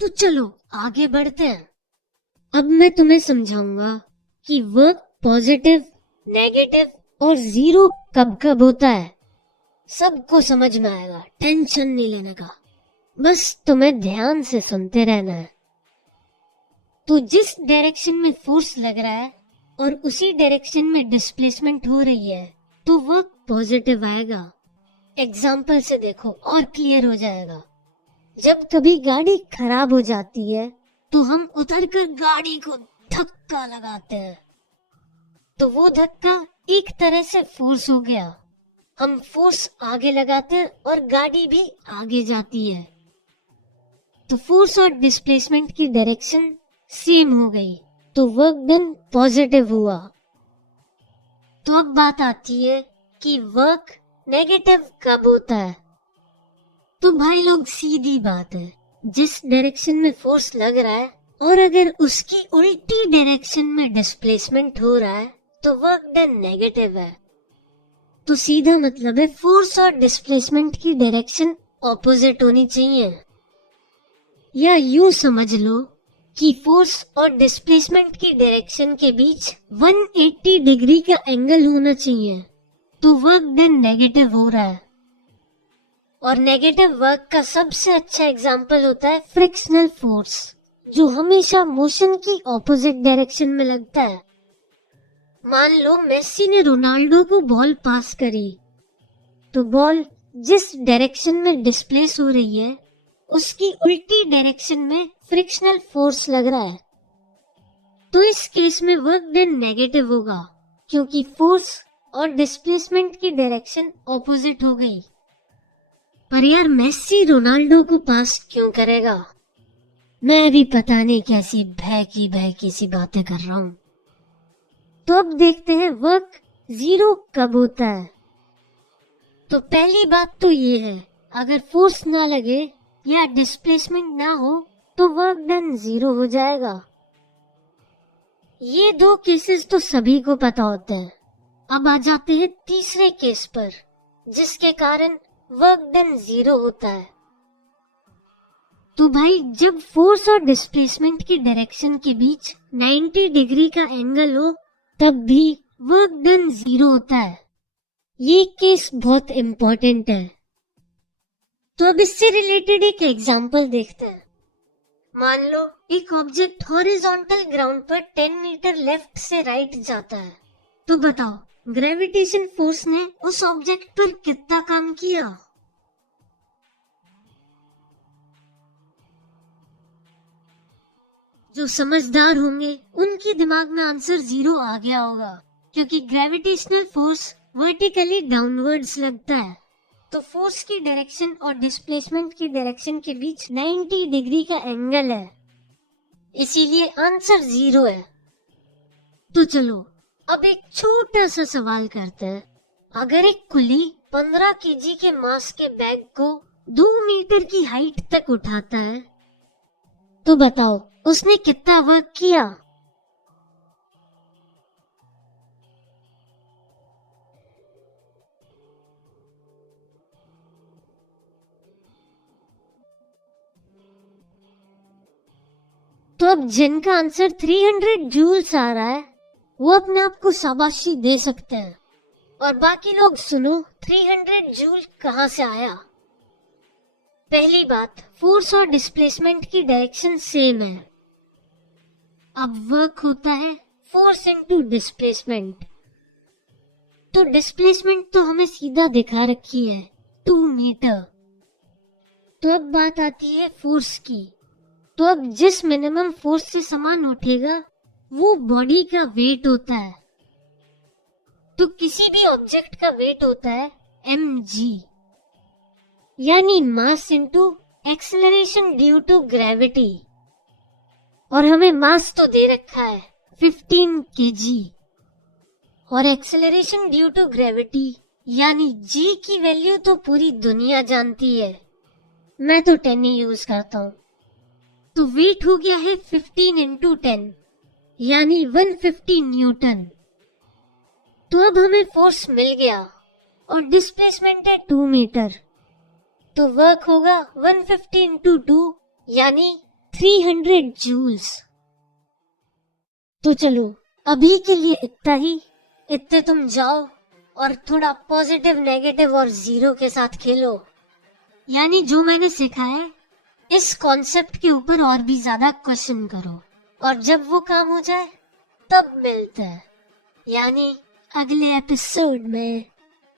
तो चलो आगे बढ़ते हैं। अब मैं तुम्हें समझाऊंगा कि वर्क पॉजिटिव, नेगेटिव और जीरो कब कब होता है। सबको समझ में आएगा, टेंशन नहीं लेने का, बस तुम्हें ध्यान से सुनते रहना है। तो जिस डायरेक्शन में फोर्स लग रहा है और उसी डायरेक्शन में डिस्प्लेसमेंट हो रही है तो वर्क पॉजिटिव आएगा। एग्जाम्पल से देखो और क्लियर हो जाएगा। जब कभी गाड़ी खराब हो जाती है तो हम उतरकर गाड़ी को धक्का लगाते हैं, तो वो धक्का एक तरह से फोर्स हो गया। हम फोर्स आगे लगाते हैं और गाड़ी भी आगे जाती है, तो फोर्स और डिस्प्लेसमेंट की डायरेक्शन सेम हो गई, तो वर्क डन पॉजिटिव हुआ। तो अब बात आती है कि वर्क नेगेटिव कब होता है। तो भाई लोग सीधी बात है, जिस डायरेक्शन में फोर्स लग रहा है और अगर उसकी उल्टी डायरेक्शन में डिस्प्लेसमेंट हो रहा है तो वर्क डन नेगेटिव है। तो सीधा मतलब है फोर्स और डिस्प्लेसमेंट की डायरेक्शन ऑपोजिट होनी चाहिए। या यूं समझ लो कि फोर्स और डिस्प्लेसमेंट की डायरेक्शन के बीच 180 डिग्री का एंगल होना चाहिए, तो वर्क डन नेगेटिव हो रहा है। और नेगेटिव वर्क का सबसे अच्छा एग्जांपल होता है फ्रिक्शनल फोर्स, जो हमेशा मोशन की ऑपोजिट डायरेक्शन में लगता है। मान लो मेसी ने रोनाल्डो को बॉल पास करी, तो बॉल जिस डायरेक्शन में डिस्प्लेस हो रही है उसकी उल्टी डायरेक्शन में फ्रिक्शनल फोर्स लग रहा है, तो इस केस में वर्क डन नेगेटिव होगा, क्योंकि फोर्स और डिस्प्लेसमेंट की डायरेक्शन ऑपोजिट हो गई। पर यार मेसी रोनाल्डो को पास क्यों करेगा? मैं भी पता नहीं कैसी भय सी बातें कर रहा हूँ। तो अब देखते हैं वर्क जीरो कब होता है। तो पहली बात तो ये है, अगर फोर्स ना लगे या डिस्प्लेसमेंट ना हो तो वर्क डन जीरो हो जाएगा। ये दो केसेस तो सभी को पता होते हैं। अब आ जाते हैं तीसरे केस पर, जिसके कारण वर्क डन जीरो होता है। तो भाई जब फोर्स और डिस्प्लेसमेंट की डायरेक्शन के बीच 90 डिग्री का एंगल हो तब भी वर्क डन जीरो होता है। ये केस बहुत इंपॉर्टेंट है। तो अब इससे रिलेटेड एक एग्जांपल देखते हैं। मान लो एक ऑब्जेक्ट हॉरिजॉन्टल ग्राउंड पर 10 मीटर लेफ्ट से राइट जाता है, तो बताओ ग्रेविटेशन फोर्स ने उस ऑब्जेक्ट पर कितना काम किया? जो समझदार होंगे उनके दिमाग में आंसर जीरो आ गया होगा, क्योंकि ग्रेविटेशनल फोर्स वर्टिकली डाउनवर्ड्स लगता है, तो फोर्स की डायरेक्शन और डिस्प्लेसमेंट की डायरेक्शन के बीच 90 डिग्री का एंगल है, इसीलिए आंसर जीरो है। तो चलो अब एक छोटा सा सवाल करते हैं। अगर एक कुली 15 केजी के मास के बैग को 2 मीटर की हाइट तक उठाता है, तो बताओ उसने कितना वर्क किया? तो अब जिनका आंसर 300 जूल्स आ रहा है वो अपने आप को शाबाशी दे सकते हैं। और बाकी लोग सुनो 300 जूल कहां से आया। पहली बात, फोर्स और डिस्प्लेसमेंट की डायरेक्शन सेम है। अब वर्क होता है फोर्स इनटू डिस्प्लेसमेंट। तो डिस्प्लेसमेंट तो हमें सीधा दिखा रखी है 2 मीटर। तो अब बात आती है फोर्स की। तो अब जिस मिनिमम फोर्स से सामान उठेगा वो बॉडी का वेट होता है। तो किसी भी ऑब्जेक्ट का वेट होता है mg, यानी mass into acceleration due to gravity. और हमें मास तो दे रखा है 15 kg और एक्सेलरेशन ड्यू टू ग्रेविटी यानी g की वैल्यू तो पूरी दुनिया जानती है, मैं तो 10 ही यूज करता हूँ। तो वेट हो गया है 15 इंटू 10 यानी 150 न्यूटन। तो अब हमें फोर्स मिल गया और डिस्प्लेसमेंट है 2 मीटर, तो वर्क होगा 150 इंटू 2 यानी 300 जूल्स। तो चलो अभी के लिए इतना ही। इतने तुम जाओ और थोड़ा पॉजिटिव, नेगेटिव और जीरो के साथ खेलो। यानी जो मैंने सिखाया इस कॉन्सेप्ट के ऊपर और भी ज्यादा क्वेश्चन करो, और जब वो काम हो जाए तब मिलते हैं, यानी अगले एपिसोड में।